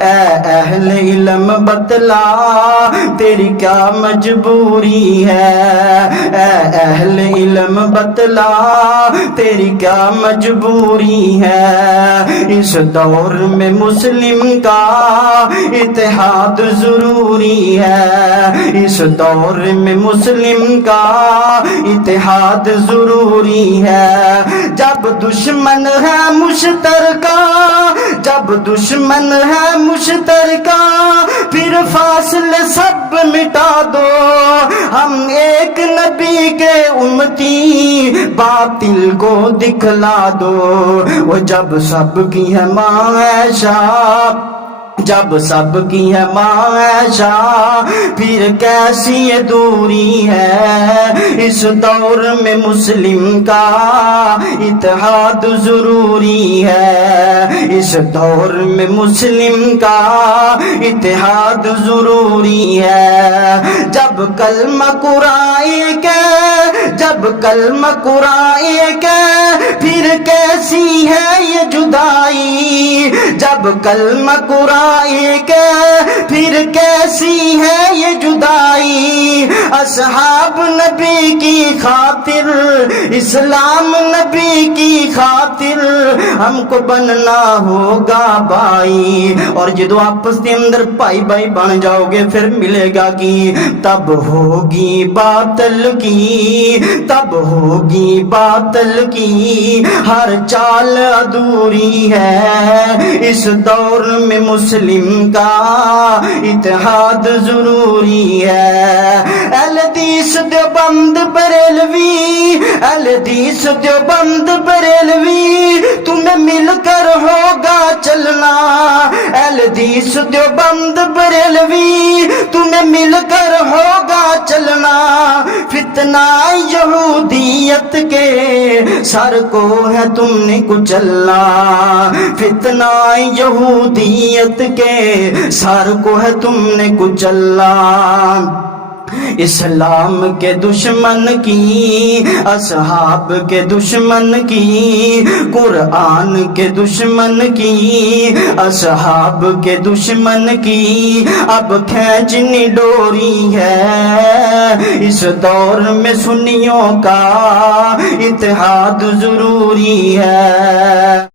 اے اہل علم بتلا تیری کیا مجبوری ہے، اے اہل علم بتلا تیری کیا مجبوری ہے، اس دور میں مسلم کا اتحاد ضروری ہے، اس دور میں مسلم کا اتحاد ضروری ہے، جب دشمن ہے مشترکہ، جب دشمن ہے مشترکہ پھر فاصلے سب مٹا دو، ہم ایک نبی کے امتی باطل کو دکھلا دو، وہ جب سب کی ہے معاشہ، جب سب کی ہے معاشہ پھر کیسی یہ دوری ہے، اس دور میں مسلم کا اتحاد ضروری ہے، اس دور میں مسلم کا اتحاد ضروری ہے، جب کلمہ قرآن کے، جب کلمہ قرآن کے پھر کیسی ہے یہ جدائی، جب کلمہ قرآن کے پھر کیسی ہے یہ جدائی، اصحاب نبی کی خاطر، اسلام نبی کی خاطر ہم کو بننا ہوگا بھائی، اور جدو آپس کے اندر بھائی بھائی بن جاؤ گے پھر ملے گا کی، تب ہوگی باطل کی، تب ہوگی باطل کی ہر چال ادھوری ہے، اس دور میں مسلم کا اتحاد ضروری ہے، اہل حدیث دیوبند بریلوی، اہل حدیث دیوبند بریلوی تمہیں مل کر ہوگا چلنا، اہل حدیث دیوبند بریلوی تمہیں مل کر ہوگا چلنا، فتنہ یہودیت کے سر کو ہے تم نے کچلنا، فتنہ یہودیت کے سر کو ہے تم نے کچلنا، اسلام کے دشمن کی، اصحاب کے دشمن کی، قرآن کے دشمن کی، اصحاب کے دشمن کی اب کھینچنی ڈوری ہے، اس دور میں سنیوں کا اتحاد ضروری ہے۔